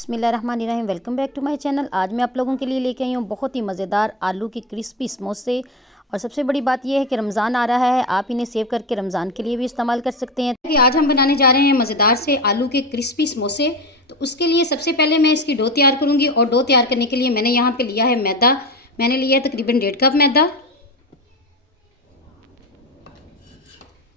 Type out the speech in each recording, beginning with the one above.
बिस्मिल्लाहिर्रहमानिर्रहीम। Welcome back to my channel. आज मैं आप लोगों के लिए लेके आई हूँ बहुत ही मज़ेदार आलू के क्रिस्पी समोसे। और सबसे बड़ी बात यह है कि रमज़ान आ रहा है, आप इन्हें सेव करके रमज़ान के लिए भी इस्तेमाल कर सकते हैं। कि आज हम बनाने जा रहे हैं मज़ेदार से आलू के क्रिस्पी समोसे। तो उसके लिए सबसे पहले मैं इसकी डो तैयार करूँगी। और डो तैयार करने के लिए मैंने यहाँ पर लिया है मैदा। मैंने लिया है तकरीबन 1.5 कप मैदा।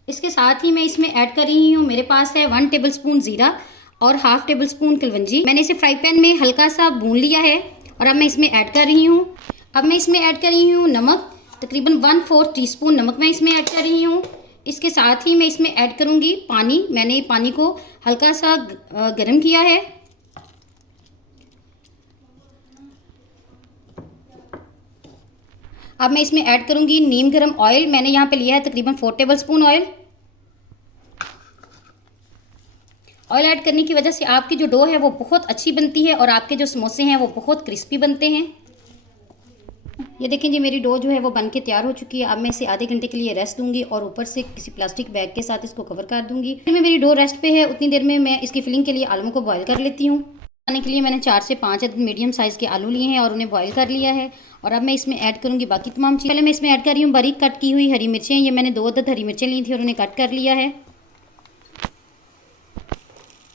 इसके साथ ही मैं इसमें ऐड कर रही हूँ, मेरे पास है 1 टेबल स्पून ज़ीरा और 1/2 टेबल स्पून कलवंजी। मैंने इसे फ्राई पैन में हल्का सा भून लिया है और अब मैं इसमें ऐड कर रही हूँ। अब मैं इसमें ऐड कर रही हूँ नमक, तकरीबन 1/4 टीस्पून नमक मैं इसमें ऐड कर रही हूँ। इसके साथ ही मैं इसमें ऐड करूँगी पानी। मैंने पानी को हल्का सा गर्म किया है। अब मैं इसमें ऐड करूँगी नीम गर्म ऑयल। मैंने यहाँ पे लिया है तकरीबन 4 table spoon oil. Oil add करने की वजह से आपकी जो डो है वो बहुत अच्छी बनती है और आपके जो समोसे हैं वो बहुत क्रिस्पी बनते हैं। ये देखें जी, मेरी डो जो है वो बन के तैयार हो चुकी है। अब मैं इसे आधे घंटे के लिए रेस्ट दूंगी और ऊपर से किसी प्लास्टिक बैग के साथ इसको कवर कर दूंगी। फिर मेरी डो रेस्ट पे है, उतनी देर में मैं इसकी फिलिंग के लिए आलू को बॉयल कर लेती हूँ। बनाने के लिए मैंने 4 से 5 अदद मीडियम साइज़ के आलू लिए हैं और उन्हें बॉयल कर लिया है। और अब मैं इसमें ऐड करूँगी बाकी तमाम चीज़। पहले मैं इसमें ऐड कर रही हूँ बारीक कट की हुई हरी मिर्चें। ये मैंने 2 अदद हरी मिर्चें ली थी और उन्हें कट कर लिया है।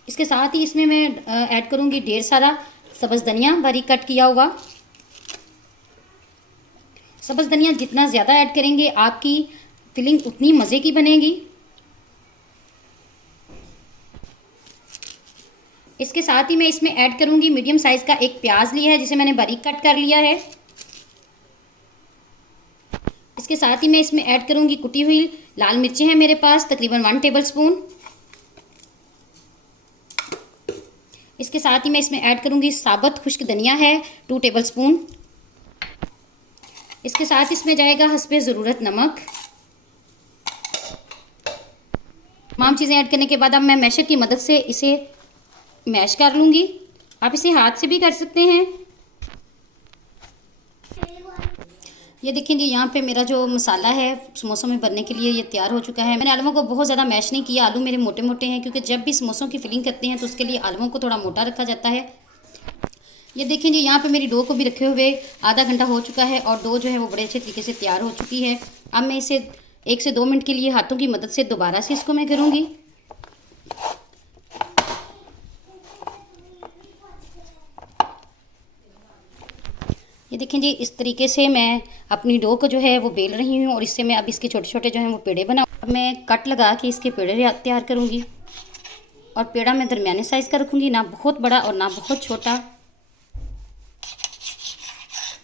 इसके साथ ही इसमें मैं ऐड करूँगी ढेर सारा सब्ज़ धनिया बारीक कट किया हुआ। सब्ज़ धनिया जितना ज़्यादा ऐड करेंगे आपकी फिलिंग उतनी मज़े की बनेगी। इसके साथ ही मैं इसमें ऐड करूँगी मीडियम साइज़ का एक प्याज लिया है जिसे मैंने बारीक कट कर लिया है। इसके साथ ही मैं इसमें ऐड करूँगी कुटी हुई लाल मिर्चें हैं मेरे पास तकरीबन 1 टेबल स्पून। इसके साथ ही मैं इसमें ऐड करूँगी साबुत खुश्क धनिया है 2 टेबल स्पून। इसके साथ इसमें जाएगा हस्बे ज़रूरत नमक। तमाम चीज़ें ऐड करने के बाद अब मैं मैशर की मदद से इसे मैश कर लूँगी। आप इसे हाथ से भी कर सकते हैं। ये देखिए जी, यहाँ पे मेरा जो मसाला है समोसों में भरने के लिए ये तैयार हो चुका है। मैंने आलूओं को बहुत ज़्यादा मैश नहीं किया। आलू मेरे मोटे मोटे हैं क्योंकि जब भी समोसों की फिलिंग करते हैं तो उसके लिए आलूओं को थोड़ा मोटा रखा जाता है। ये देखें जी, यहाँ पे मेरी डो को भी रखे हुए आधा घंटा हो चुका है और डो जो है वो बड़े अच्छे तरीके से तैयार हो चुकी है। अब मैं इसे 1 से 2 मिनट के लिए हाथों की मदद से दोबारा से इसको मैं करूँगी। ये देखें जी, इस तरीके से मैं अपनी डो को जो है वो बेल रही हूँ और इससे मैं अब इसके छोटे छोटे जो हैं वो पेड़े बनाऊँ। अब मैं कट लगा के इसके पेड़े तैयार करूँगी और पेड़ा मैं दरमियाने साइज़ का रखूँगी, ना बहुत बड़ा और ना बहुत छोटा।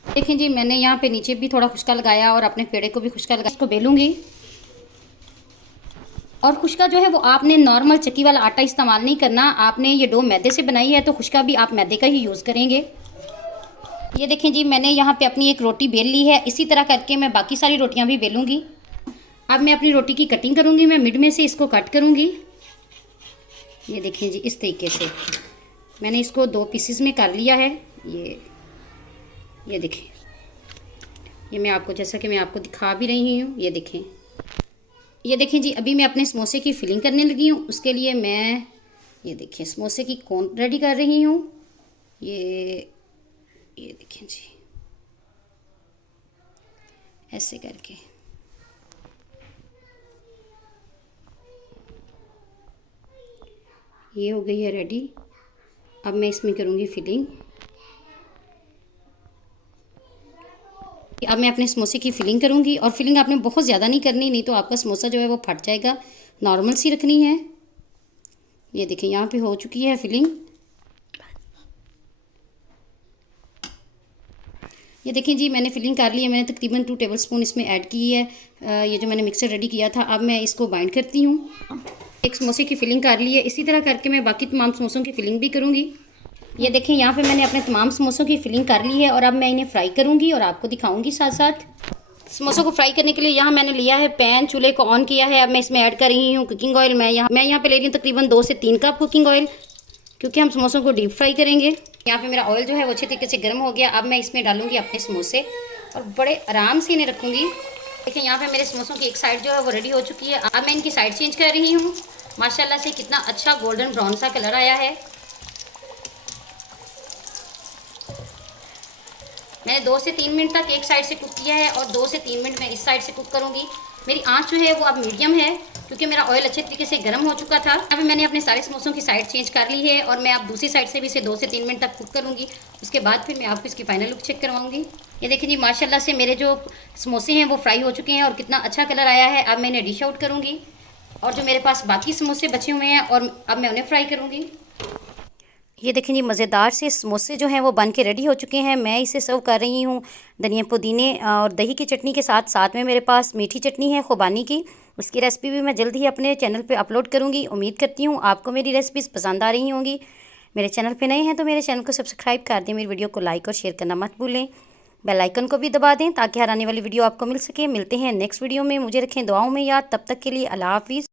देखें जी, मैंने यहाँ पे नीचे भी थोड़ा खुश्का लगाया और अपने पेड़े को भी खुश्का लगा इसको बेलूँगी। और खुश्का जो है वो आपने नॉर्मल चक्की वाला आटा इस्तेमाल नहीं करना। आपने ये डो मैदे से बनाई है तो खुश्का भी आप मैदे का ही यूज़ करेंगे। ये देखें जी, मैंने यहाँ पे अपनी एक रोटी बेल ली है। इसी तरह करके मैं बाकी सारी रोटियाँ भी बेलूँगी। अब मैं अपनी रोटी की कटिंग करूँगी। मैं मिड में से इसको कट करूँगी। ये देखें जी, इस तरीके से मैंने इसको 2 पीसेस में कर लिया है। ये देखें, ये मैं आपको जैसा कि मैं आपको दिखा भी रही हूँ। ये देखें जी, अभी मैं अपने समोसे की फिलिंग करने लगी हूँ। उसके लिए मैं ये देखें समोसे की कोन रेडी कर रही हूँ। ये देखें जी, ऐसे करके ये हो गई है रेडी। अब मैं इसमें करूँगी फिलिंग। अब मैं अपने समोसे की फिलिंग करूँगी और फिलिंग आपने बहुत ज़्यादा नहीं करनी, नहीं तो आपका समोसा जो है वो फट जाएगा। नॉर्मल सी रखनी है। ये देखें, यहाँ पे हो चुकी है फिलिंग। ये देखें जी, मैंने फिलिंग कर ली है। मैंने तकरीबन 2 टेबल स्पून इसमें ऐड की है। ये जो मैंने मिक्सर रेडी किया था, अब मैं इसको बाइंड करती हूँ। एक समोसे की फिलिंग कर ली है। इसी तरह करके मैं बाकी तमाम समोसों की फिलिंग भी करूँगी। ये देखें, यहाँ पे मैंने अपने तमाम समोसों की फिलिंग कर ली है और अब मैं इन्हें फ्राई करूँगी और आपको दिखाऊँगी साथ साथ। समोसों को फ्राई करने के लिए यहाँ मैंने लिया है पैन, चूल्हे को ऑन किया है। अब मैं इसमें ऐड कर रही हूँ कुकिंग ऑयल। मैं यहाँ पे ले रही हूँ तकरीबन 2 से 3 कप कुकिंग ऑयल, क्योंकि हम समोसों को डीप फ्राई करेंगे। यहाँ पे मेरा ऑयल जो है वो अच्छे तरीके से गर्म हो गया। अब मैं इसमें डालूंगी अपने समोसे और बड़े आराम से इन्हें रखूँगी। देखिए, यहाँ पे मेरे समोसों की एक साइड जो है वो रेडी हो चुकी है। अब मैं इनकी साइड चेंज कर रही हूँ। माशाल्लाह से कितना अच्छा गोल्डन ब्राउन सा कलर आया है। मैंने 2 से 3 मिनट तक एक साइड से कुक किया है और 2 से 3 मिनट मैं इस साइड से कुक करूँगी। मेरी आंच जो है वो अब मीडियम है क्योंकि मेरा ऑयल अच्छे तरीके से गर्म हो चुका था। अभी मैंने अपने सारे समोसों की साइड चेंज कर ली है और मैं अब दूसरी साइड से भी इसे 2 से 3 मिनट तक कुक करूँगी। उसके बाद फिर मैं आपको इसकी फाइनल लुक चेक करवाऊँगी। ये देखिए जी, माशाल्लाह से मेरे जो समोसे हैं वो फ्राई हो चुके हैं और कितना अच्छा कलर आया है। अब मैं इन्हें डिश आउट करूँगी और जो मेरे पास बाकी समोसे बचे हुए हैं और अब मैं उन्हें फ्राई करूँगी। ये देखें जी, मज़ेदार से समोसे जो हैं वो बन के रेडी हो चुके हैं। मैं इसे सर्व कर रही हूँ धनिया पुदीने और दही की चटनी के साथ। साथ में मेरे पास मीठी चटनी है खुबानी की। उसकी रेसिपी भी मैं जल्द ही अपने चैनल पे अपलोड करूँगी। उम्मीद करती हूँ आपको मेरी रेसिपीज़ पसंद आ रही होंगी। मेरे चैनल पे नए हैं तो मेरे चैनल को सब्सक्राइब कर दें। मेरी वीडियो को लाइक और शेयर करना मत भूलें। बेल आइकन को भी दबा दें ताकि हर आने वाली वीडियो आपको मिल सके। मिलते हैं नेक्स्ट वीडियो में। मुझे रखें दुआओं में याद। तब तक के लिए अल्लाह हाफिज़।